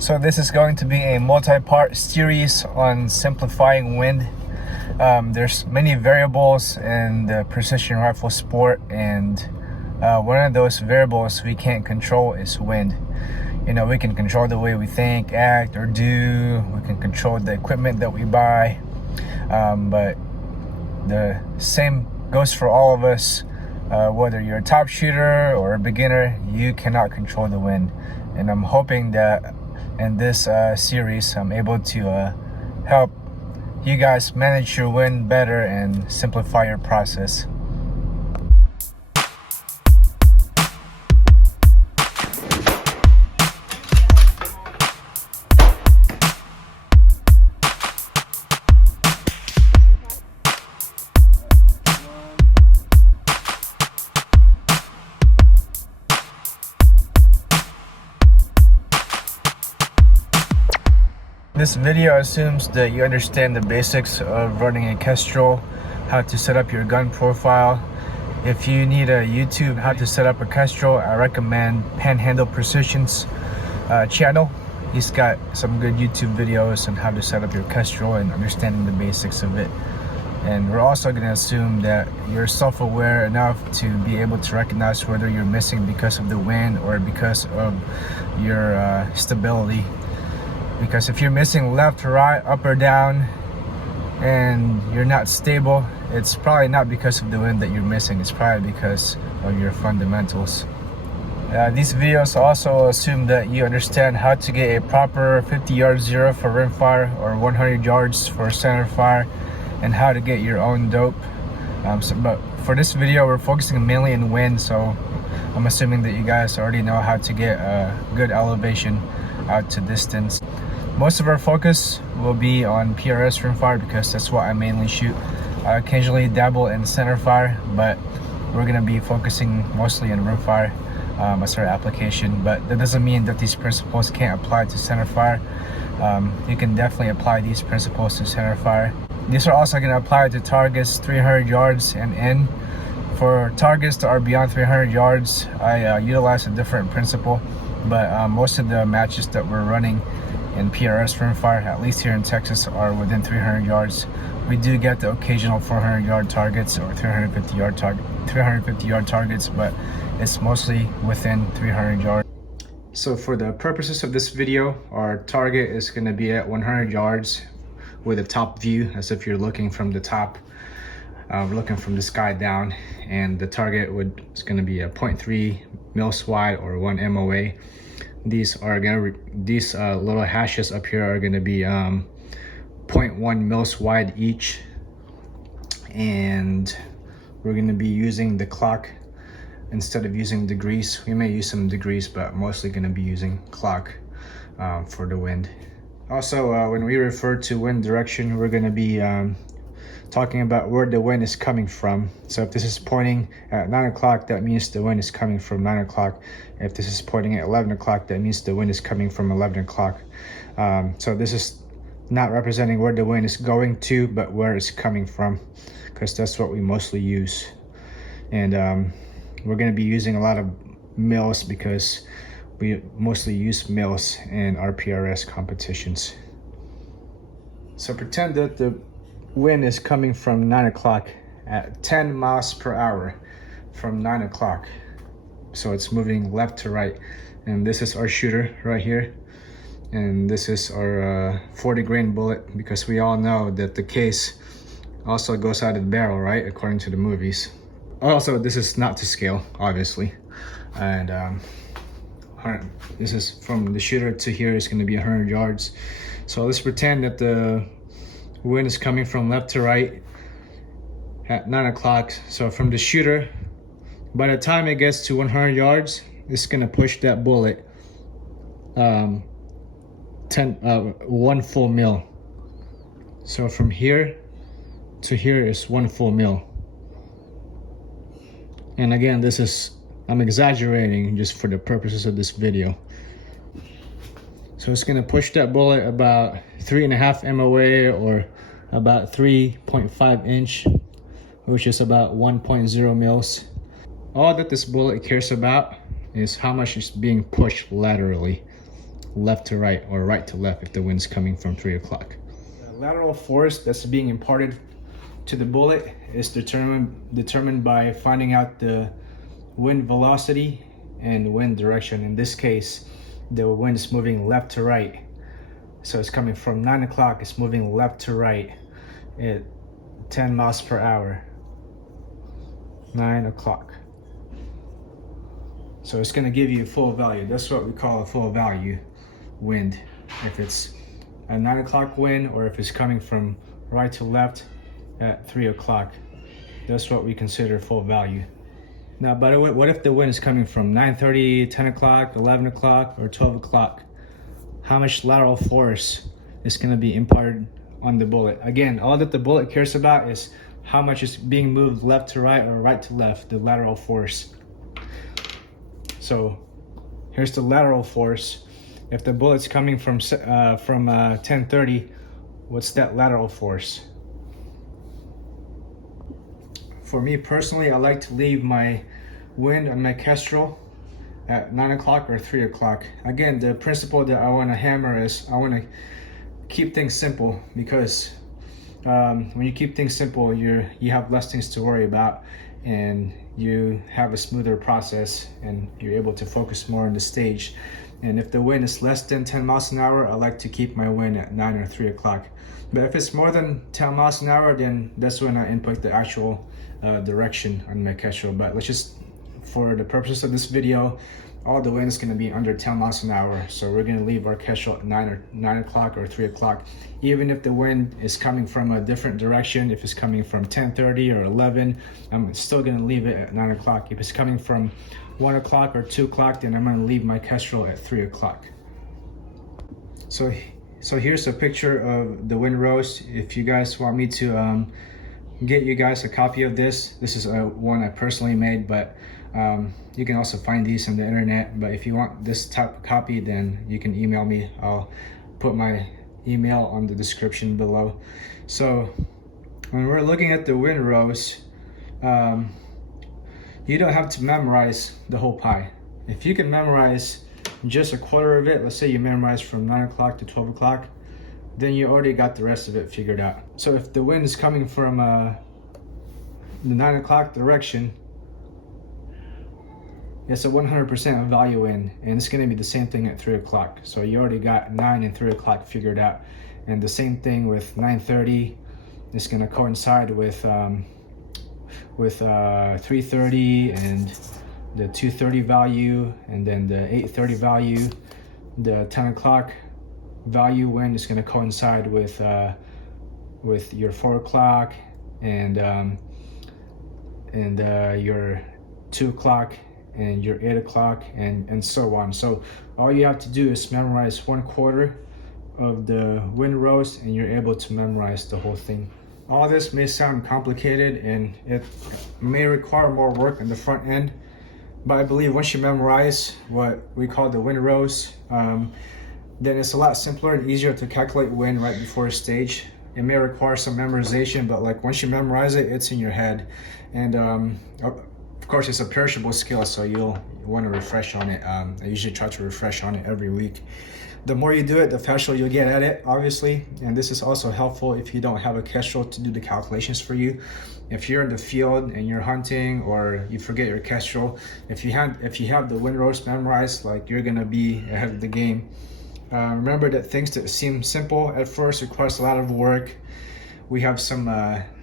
So this is going to be a multi-part series on simplifying wind. There's many variables in the precision rifle sport, and one of those variables we can't control is wind. You know, we can control the way we think, act, or do. We can control the equipment that we buy, but the same goes for all of us. Whether you're a top shooter or a beginner, you cannot control the wind. And I'm hoping that in this series I'm able to help you guys manage your wind better and simplify your process. This video assumes that you understand the basics of running a Kestrel, how to set up your gun profile. If you need a YouTube how to set up a Kestrel, I recommend Panhandle Precision's channel. He's got some good YouTube videos on how to set up your Kestrel and understanding the basics of it. And we're also going to assume that you're self-aware enough to be able to recognize whether you're missing because of the wind or because of your stability. Because if you're missing left, right, up or down, and you're not stable, it's probably not because of the wind that you're missing. It's probably because of your fundamentals. These videos also assume that you understand how to get a proper 50-yard zero for rimfire or 100 yards for center fire, and how to get your own dope. But for this video, we're focusing mainly on wind, so I'm assuming that you guys already know how to get a good elevation out to distance. Most of our focus will be on PRS rimfire because that's what I mainly shoot. I occasionally dabble in center fire, but we're going to be focusing mostly on rimfire as our application. But that doesn't mean that these principles can't apply to center fire. You can definitely apply these principles to center fire. These are also going to apply to targets 300 yards and in. For targets that are beyond 300 yards, I utilize a different principle, but most of the matches that we're running in PRS rimfire, at least here in Texas, are within 300 yards. We do get the occasional 400-yard targets or 350-yard targets, but it's mostly within 300 yards. So for the purposes of this video, our target is going to be at 100 yards with a top view, as if you're looking from the top, looking from the sky down, and the target is going to be a 0.3 mils wide or 1 MOA. These little hashes up here are going to be 0.1 mils wide each, and we're going to be using the clock instead of using degrees. We may use some degrees, but mostly going to be using clock for the wind. Also, when we refer to wind direction, we're going to be talking about where the wind is coming from. So if this is pointing at 9 o'clock, that means the wind is coming from 9 o'clock. If this is pointing at 11 o'clock, that means the wind is coming from 11 o'clock. So this is not representing where the wind is going to, but where it's coming from, because that's what we mostly use. And we're going to be using a lot of mils because we mostly use mils in our PRS competitions. So pretend that the wind is coming from 9 o'clock at 10 miles per hour from 9 o'clock. So it's moving left to right. And this is our shooter right here. And this is our 40 grain bullet, because we all know that the case also goes out of the barrel, right? According to the movies. Also, this is not to scale, obviously. And this is from the shooter to here is going to be 100 yards. So let's pretend that the wind is coming from left to right at 9 o'clock. So from the shooter, by the time it gets to 100 yards, it's going to push that bullet 1 full mil. So from here to here is 1 full mil. And again, I'm exaggerating just for the purposes of this video. So it's going to push that bullet about 3.5 MOA or about 3.5 inch, which is about 1.0 mils. All that this bullet cares about is how much is being pushed laterally. left to right or right to left if the wind's coming from 3 o'clock. The lateral force that's being imparted to the bullet is determined by finding out the wind velocity and wind direction. In this case, the wind is moving left to right. So it's coming from 9 o'clock, it's moving left to right at 10 miles per hour. 9 o'clock. So it's going to give you full value. That's what we call a full value wind. If it's a 9 o'clock wind or if it's coming from right to left at 3 o'clock. That's what we consider full value. Now, by the way, what if the wind is coming from 9:30, 10 o'clock, 11 o'clock, or 12 o'clock? How much lateral force is going to be imparted on the bullet? Again, all that the bullet cares about is how much is being moved left to right or right to left, the lateral force. So here's the lateral force. If the bullet's coming from 10:30, what's that lateral force? For me personally, I like to leave my wind on my Kestrel at 9 o'clock or 3 o'clock. Again, the principle that I want to hammer is I want to keep things simple, because when you keep things simple, you have less things to worry about, and you have a smoother process, and you're able to focus more on the stage. And if the wind is less than 10 miles an hour, I like to keep my wind at 9 or 3 o'clock. But if it's more than 10 miles an hour, then that's when I input the actual direction on my Kestrel. But let's just, for the purposes of this video, all the wind is going to be under 10 miles an hour. So we're going to leave our Kestrel at 9 o'clock or 3 o'clock. Even if the wind is coming from a different direction, if it's coming from 10:30 or 11, I'm still going to leave it at 9 o'clock. If it's coming from 1 o'clock or 2 o'clock, then I'm going to leave my Kestrel at 3 o'clock. So here's a picture of the wind rose. If you guys want me to get you guys a copy of this is one I personally made, but you can also find these on the internet. But if you want this type of copy, then you can email me. I'll put my email on the description below. So when we're looking at the wind rose, you don't have to memorize the whole pie. If you can memorize just a quarter of it, let's say you memorize from 9 o'clock to 12 o'clock, then you already got the rest of it figured out. So if the wind is coming from the 9 o'clock direction, it's a 100% value wind, and it's going to be the same thing at 3 o'clock. So you already got 9 and 3 o'clock figured out. And the same thing with 9:30, it's going to coincide with 3:30 and the 2:30 value, and then the 8:30 value. The 10 o'clock value wind is going to coincide with your 4 o'clock and your 2 o'clock and your 8 o'clock and so on. So all you have to do is memorize 1/4 of the wind rose, and you're able to memorize the whole thing. All this may sound complicated, and it may require more work on the front end, but I believe once you memorize what we call the wind rose, then it's a lot simpler and easier to calculate wind right before a stage. It may require some memorization, but like once you memorize it, it's in your head. And of course, it's a perishable skill, so you'll want to refresh on it. I usually try to refresh on it every week. The more you do it, the faster you'll get at it, obviously. And this is also helpful if you don't have a Kestrel to do the calculations for you. If you're in the field and you're hunting, or you forget your Kestrel, if you have the wind rose memorized, like, you're gonna be ahead of the game. Remember that things that seem simple at first requires a lot of work. We have some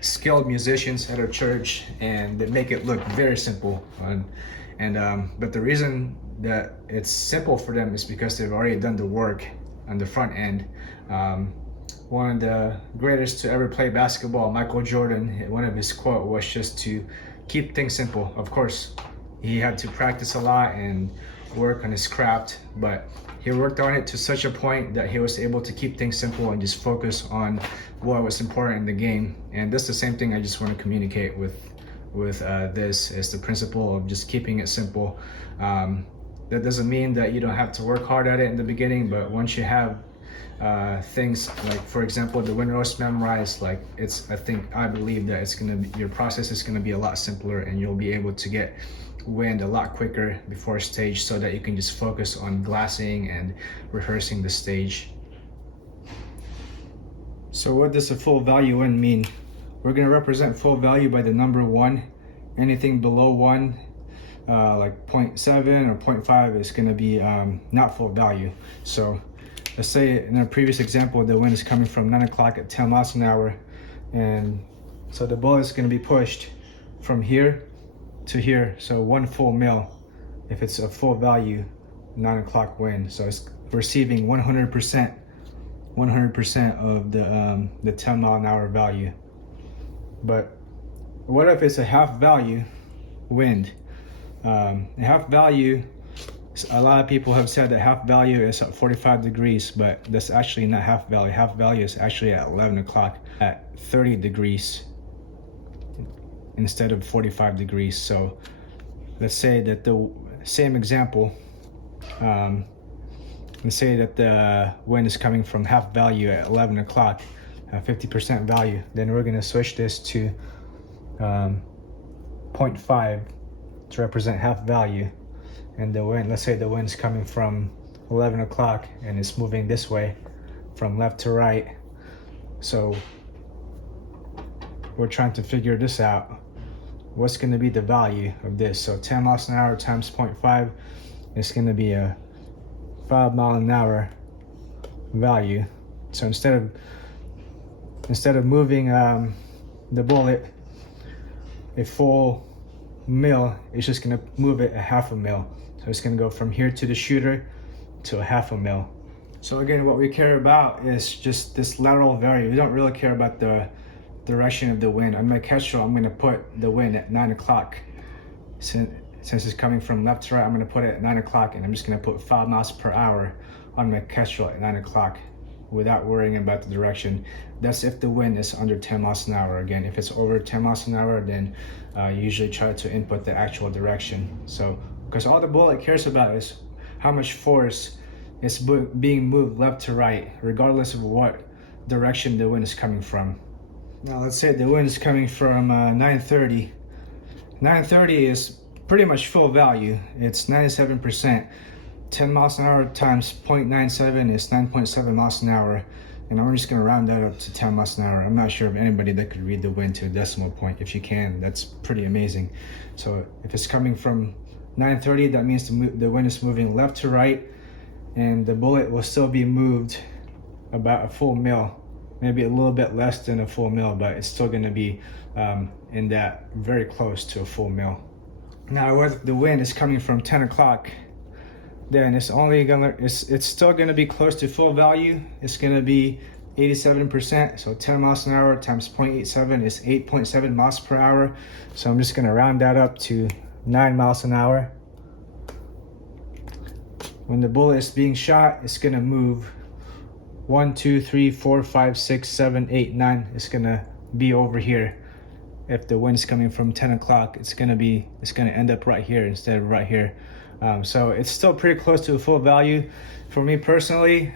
skilled musicians at our church, and they make it look very simple. But the reason that it's simple for them is because they've already done the work on the front end. One of the greatest to ever play basketball, Michael Jordan, one of his quotes was just to keep things simple. Of course, he had to practice a lot and work on his craft, but he worked on it to such a point that he was able to keep things simple and just focus on what was important in the game. And that's the same thing I just want to communicate with this, is the principle of just keeping it simple. That doesn't mean that you don't have to work hard at it in the beginning, but once you have things like, for example, the wind rose memorized, like, I believe that it's gonna be, your process is gonna be a lot simpler, and you'll be able to get wind a lot quicker before stage so that you can just focus on glassing and rehearsing the stage. So what does a full value wind mean? We're going to represent full value by the number 1. Anything below 1, like 0.7 or 0.5 is going to be not full value. So let's say in our previous example, the wind is coming from 9 o'clock at 10 miles an hour. And so the bullet is going to be pushed from here to here. So 1 full mil if it's a full value 9 o'clock wind. So it's receiving 100% of the 10 mile an hour value. But what if it's a half value wind? Half value, a lot of people have said that half value is at 45 degrees, but that's actually not half value. Half value is actually at 11 o'clock at 30 degrees instead of 45 degrees. So let's say that the same example, let's say that the wind is coming from half value at 11 o'clock, 50% value. Then we're going to switch this to 0.5 to represent half value. And the wind, let's say the wind's coming from 11 o'clock and it's moving this way from left to right. So we're trying to figure this out. What's going to be the value of this? So 10 miles an hour times 0.5 is going to be a 5 mile an hour value. So instead of moving the bullet a full mil, it's just going to move it a half a mil. So it's going to go from here to the shooter to a half a mil. So again, what we care about is just this lateral value. We don't really care about the direction of the wind. On my Kestrel, I'm going to put the wind at 9 o'clock. Since it's coming from left to right, I'm going to put it at 9 o'clock, and I'm just going to put 5 miles per hour on my Kestrel at 9 o'clock without worrying about the direction. That's if the wind is under 10 miles an hour. Again, if it's over 10 miles an hour, then usually try to input the actual direction. So, because all the bullet cares about is how much force is being moved left to right, regardless of what direction the wind is coming from. Now let's say the wind is coming from 930. 930 is pretty much full value. It's 97%. 10 miles an hour times 0.97 is 9.7 miles an hour. And I'm just going to round that up to 10 miles an hour. I'm not sure of anybody that could read the wind to a decimal point. If you can, that's pretty amazing. So if it's coming from 930, that means the wind is moving left to right, and the bullet will still be moved about a full mil. Maybe a little bit less than a full mil, but it's still going to be in that very close to a full mil. Now, if the wind is coming from 10 o'clock, then it's still going to be close to full value. It's going to be 87%. So 10 miles an hour times 0.87 is 8.7 miles per hour. So I'm just going to round that up to 9 miles an hour. When the bullet is being shot, it's going to move 1, 2, 3, 4, 5, 6, 7, 8, 9. It's going to be over here. If the wind's coming from 10 o'clock, it's going to end up right here instead of right here. So it's still pretty close to a full value. For me personally,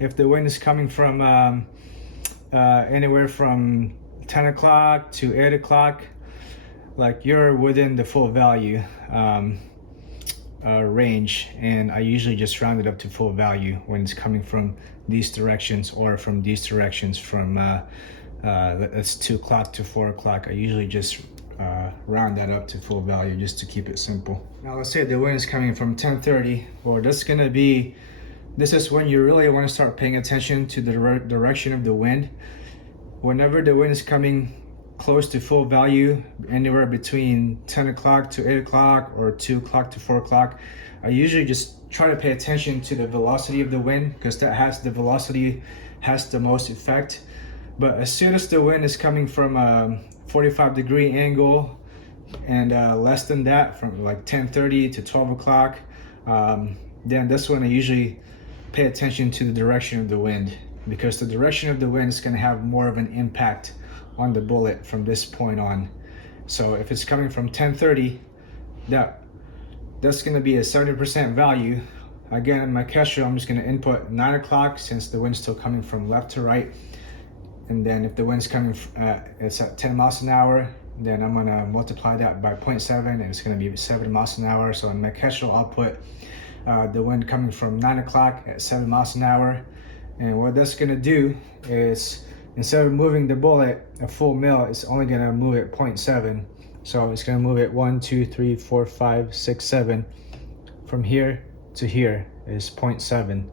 if the wind is coming from anywhere from 10 o'clock to 8 o'clock, like you're within the full value range, and I usually just round it up to full value when it's coming from these directions or from these directions from that's 2 o'clock to 4 o'clock. I usually just round that up to full value just to keep it simple. Now let's say the wind is coming from 10:30. Well, this is when you really want to start paying attention to the direction of the wind. Whenever the wind is coming close to full value, anywhere between 10 o'clock to 8 o'clock or 2 o'clock to 4 o'clock, I usually just try to pay attention to the velocity of the wind, because the velocity has the most effect. But as soon as the wind is coming from a 45-degree angle and less than that, from like 10:30 to 12 o'clock, then that's when I usually pay attention to the direction of the wind, because the direction of the wind is going to have more of an impact on the bullet from this point on. So if it's coming from 10:30, that's going to be a 70% value. Again, in my Kestrel, I'm just going to input 9 o'clock since the wind's still coming from left to right. And then if the wind's coming, it's at 10 miles an hour, then I'm gonna multiply that by 0.7 and it's gonna be 7 miles an hour. So in my Kestrel, I'll put the wind coming from 9 o'clock at 7 miles an hour. And what that's gonna do is, instead of moving the bullet a full mil, it's only gonna move it 0.7. So it's gonna move it 1, 2, 3, 4, 5, 6, 7. From here to here is 0.7.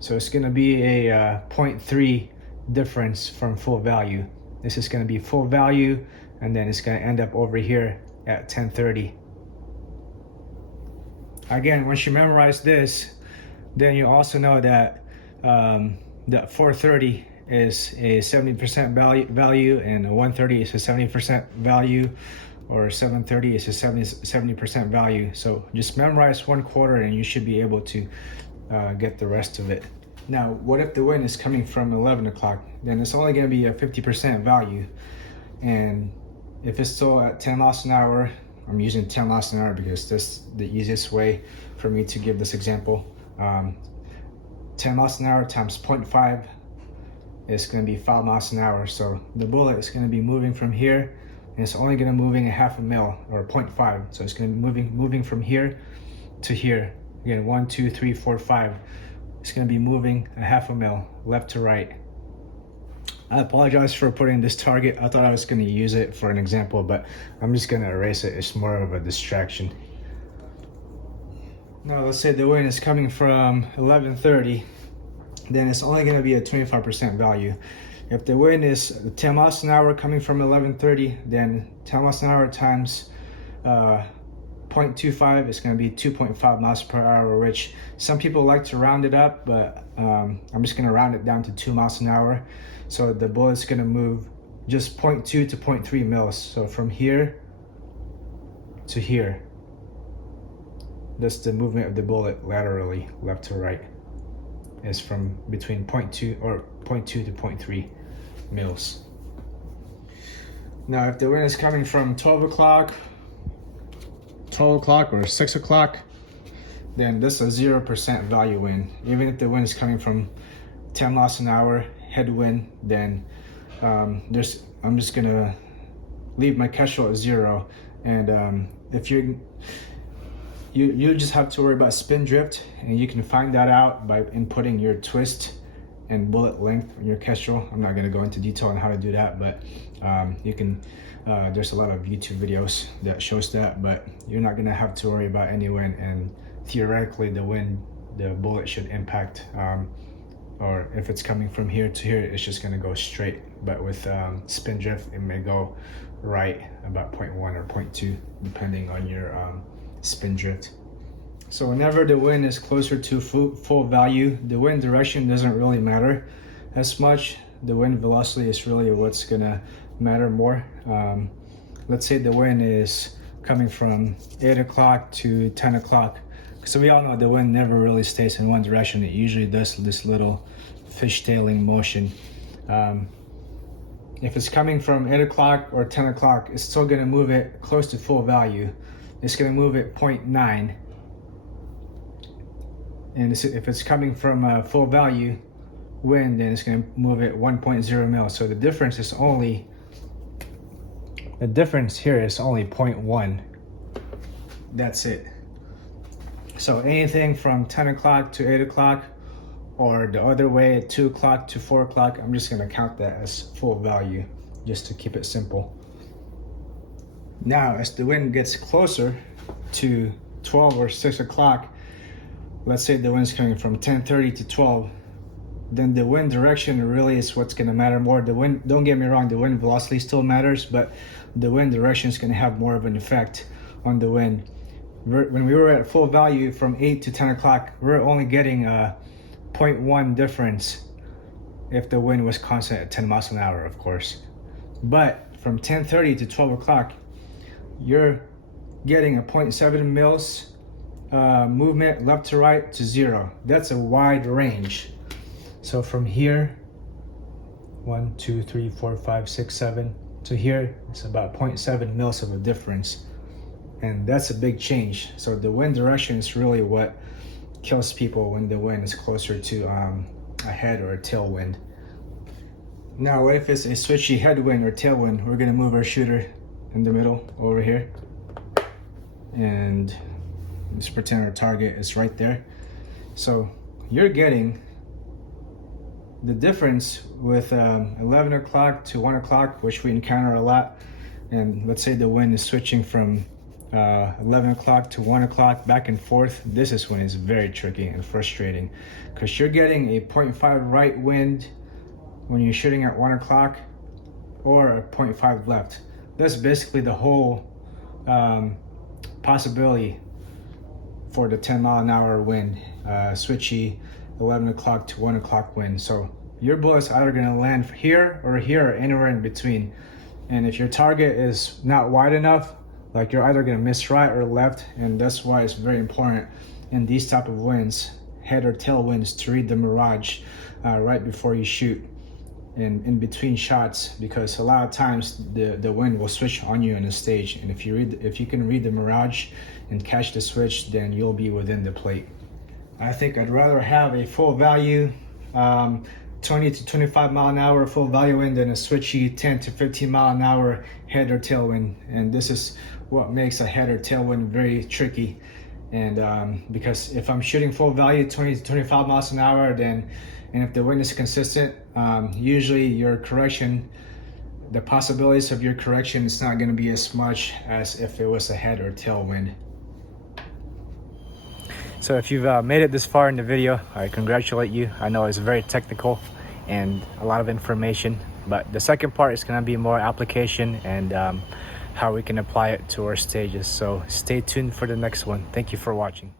So it's gonna be a 0.3 difference from full value. This is gonna be full value, and then it's gonna end up over here at 1030. Again, once you memorize this, then you also know that that 430 is a 70% value, and a 130 is a 70% value, or 730 is a 70% value. So just memorize 1/4 and you should be able to get the rest of it. Now, what if the wind is coming from 11 o'clock? Then it's only going to be a 50% value. And if it's still at 10 miles an hour, I'm using 10 miles an hour because that's the easiest way for me to give this example. 10 miles an hour times 0.5 is going to be 5 miles an hour. So the bullet is going to be moving from here, and it's only going to moving a half a mil, or 0.5. So it's going to be moving from here to here. Again, 1, 2, 3, 4, 5. It's going to be moving a half a mil left to right. I apologize for putting this target. I thought I was going to use it for an example, but I'm just going to erase it. It's more of a distraction. Now let's say the wind is coming from 1130, then it's only going to be a 25% value. If the wind is 10 miles an hour coming from 1130, then 10 miles an hour times 0.25 is going to be 2.5 miles per hour, which some people like to round it up, but I'm just going to round it down to 2 miles an hour. So the bullet's going to move just 0.2 to 0.3 mils. So from here to here, that's the movement of the bullet laterally, left to right, is from between 0.2 to 0.3 mils. Now, if the wind is coming from 12 o'clock or 6 o'clock, then this is a 0% value wind. Even if the wind is coming from 10 miles an hour headwind, then I'm just gonna leave my Kestrel at 0. And if you just have to worry about spin drift, and you can find that out by inputting your twist and bullet length in your Kestrel. I'm not going to go into detail on how to do that, but you can. There's a lot of YouTube videos that shows that, but you're not going to have to worry about any wind, and theoretically the bullet should impact, or if it's coming from here to here, it's just going to go straight. But with spin drift, it may go right about 0.1 or 0.2 depending on your spin drift. So whenever the wind is closer to full value, the wind direction doesn't really matter as much. The wind velocity is really what's gonna matter more. Let's say the wind is coming from 8 o'clock to 10 o'clock. So we all know the wind never really stays in one direction. It usually does this little fishtailing motion. If it's coming from 8 o'clock or 10 o'clock, it's still gonna move it close to full value. It's going to move it 0.9, and if it's coming from full value wind, then it's going to move it 1.0 mil. So the difference here is only 0.1. That's it. So anything from 10 o'clock to 8 o'clock, or the other way at 2 o'clock to 4 o'clock, I'm just going to count that as full value, just to keep it simple. Now, as the wind gets closer to 12 or 6 o'clock, let's say the wind's coming from 10:30 to 12, then the wind direction really is what's going to matter more. The wind, don't get me wrong, the wind velocity still matters, but the wind direction is going to have more of an effect on the wind. When we were at full value from 8 to 10 o'clock, we're only getting a 0.1 difference if the wind was constant at 10 miles an hour, of course. But from 10:30 to 12 o'clock, you're getting a 0.7 mils movement left to right to 0. That's a wide range. So from here, 1, 2, 3, 4, 5, 6, 7 to here, it's about 0.7 mils of a difference. And that's a big change. So the wind direction is really what kills people when the wind is closer to a head or a tailwind. Now, what if it's a switchy headwind or tailwind? We're gonna move our shooter in the middle over here. And let's pretend our target is right there. So you're getting the difference with 11 o'clock to 1 o'clock, which we encounter a lot. And let's say the wind is switching from 11 o'clock to 1 o'clock back and forth. This is when it's very tricky and frustrating, because you're getting a 0.5 right wind when you're shooting at 1 o'clock, or a 0.5 left. That's basically the whole possibility for the 10-mile-an-hour wind, switchy 11 o'clock to 1 o'clock wind. So your bullet's either gonna land here or anywhere in between. And if your target is not wide enough, like, you're either gonna miss right or left. And that's why it's very important in these type of winds, head or tail winds, to read the mirage right before you shoot and in between shots, because a lot of times the wind will switch on you in the stage. And if you can read the mirage and catch the switch, then you'll be within the plate. I think I'd rather have a full value 20 to 25 mile an hour full value wind than a switchy 10 to 15 mile an hour head or tailwind. And this is what makes a head or tailwind very tricky. And because if I'm shooting full value 20 to 25 miles an hour, and if the wind is consistent, usually your correction, the possibilities of your correction is not going to be as much as if it was a head or tailwind. So if you've made it this far in the video, I congratulate you. I know it's very technical and a lot of information, but the second part is going to be more application and how we can apply it to our stages. So stay tuned for the next one. Thank you for watching.